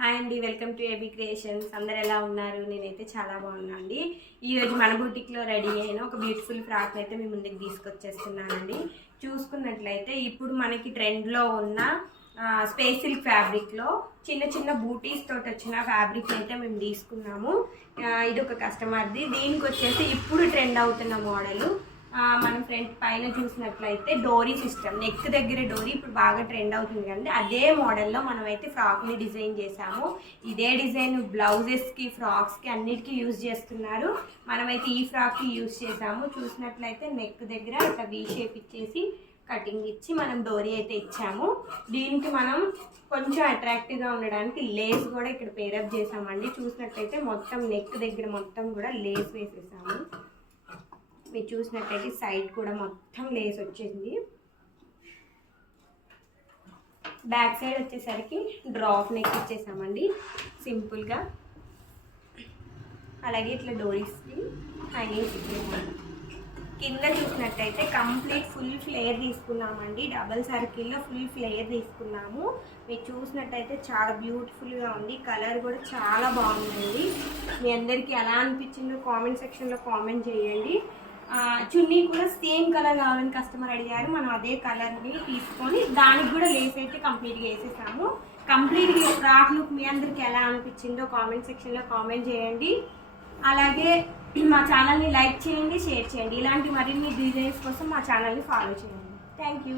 Hi అండి, welcome to AB creations. అందరు ఎలా ఉన్నారు? నేనైతే చాలా బాగున్నా అండి. ఈరోజు మన బూటిక్లో రెడీ అయిన ఒక బ్యూటిఫుల్ ఫ్రాక్ అయితే మీ ముందుకు తీసుకొచ్చేస్తున్నానండి. చూసుకున్నట్లయితే ఇప్పుడు మనకి ట్రెండ్లో ఉన్న స్పేస్ సిల్క్ ఫ్యాబ్రిక్లో చిన్న చిన్న బూటీస్ తోటి వచ్చిన ఫ్యాబ్రిక్ అయితే మేము తీసుకున్నాము. ఇది ఒక కస్టమర్ది. దీనికి వచ్చేసి ఇప్పుడు ట్రెండ్ అవుతున్న మోడలు. మనం ఫ్రంట్ పైన చూసినట్లయితే డోరీ సిస్టమ్, నెక్ దగ్గర డోరీ ఇప్పుడు బాగా ట్రెండ్ అవుతుంది కదండి. అదే మోడల్లో మనమైతే ఫ్రాక్ని డిజైన్ చేసాము. ఇదే డిజైన్ బ్లౌజెస్కి, ఫ్రాక్స్కి అన్నిటికీ యూజ్ చేస్తున్నారు. మనమైతే ఈ ఫ్రాక్కి యూజ్ చేసాము. చూసినట్లయితే నెక్ దగ్గర ఇట్లా వీ షేప్ ఇచ్చేసి కటింగ్ ఇచ్చి మనం డోరీ అయితే ఇచ్చాము. దీనికి మనం కొంచెం అట్రాక్టివ్గా ఉండడానికి లేస్ కూడా ఇక్కడ పేరప్ చేసామండి. చూసినట్లయితే మొత్తం నెక్ దగ్గర మొత్తం కూడా లేస్ వేసేసాము. మీరు చూసినట్టయితే సైడ్ కూడా మొత్తం లేస్ వచ్చేసింది. బ్యాక్ సైడ్ వచ్చేసరికి డ్రాప్ నెక్ ఇచ్చేసామండి సింపుల్గా. అలాగే ఇట్లా డోరీస్కి హ్యాంగింగ్స్ ఇచ్చేసాము. కింద చూసినట్టయితే కంప్లీట్ ఫుల్ ఫ్లేర్ తీసుకున్నామండి. డబల్ సర్కిల్లో ఫుల్ ఫ్లేర్ తీసుకున్నాము. మీరు చూసినట్టయితే చాలా బ్యూటిఫుల్గా ఉంది. కలర్ కూడా చాలా బాగుందండి. మీ అందరికీ ఎలా అనిపించిందో కామెంట్ సెక్షన్లో కామెంట్ చేయండి. చున్నీ కూడా సేమ్ కలర్ కావాలని కస్టమర్ అడిగారు. మనం అదే కలర్ని తీసుకొని దానికి కూడా లేస్ అయితే కంప్లీట్గా వేసేసాము. కంప్లీట్గా ఫ్రాక్ లుక్ మీ అందరికి ఎలా అనిపించిందో కామెంట్ సెక్షన్లో కామెంట్ చేయండి. అలాగే మా ఛానల్ని లైక్ చేయండి, షేర్ చేయండి. ఇలాంటి మరిన్ని డిజైన్స్ కోసం మా ఛానల్ని ఫాలో చేయండి. Thank you.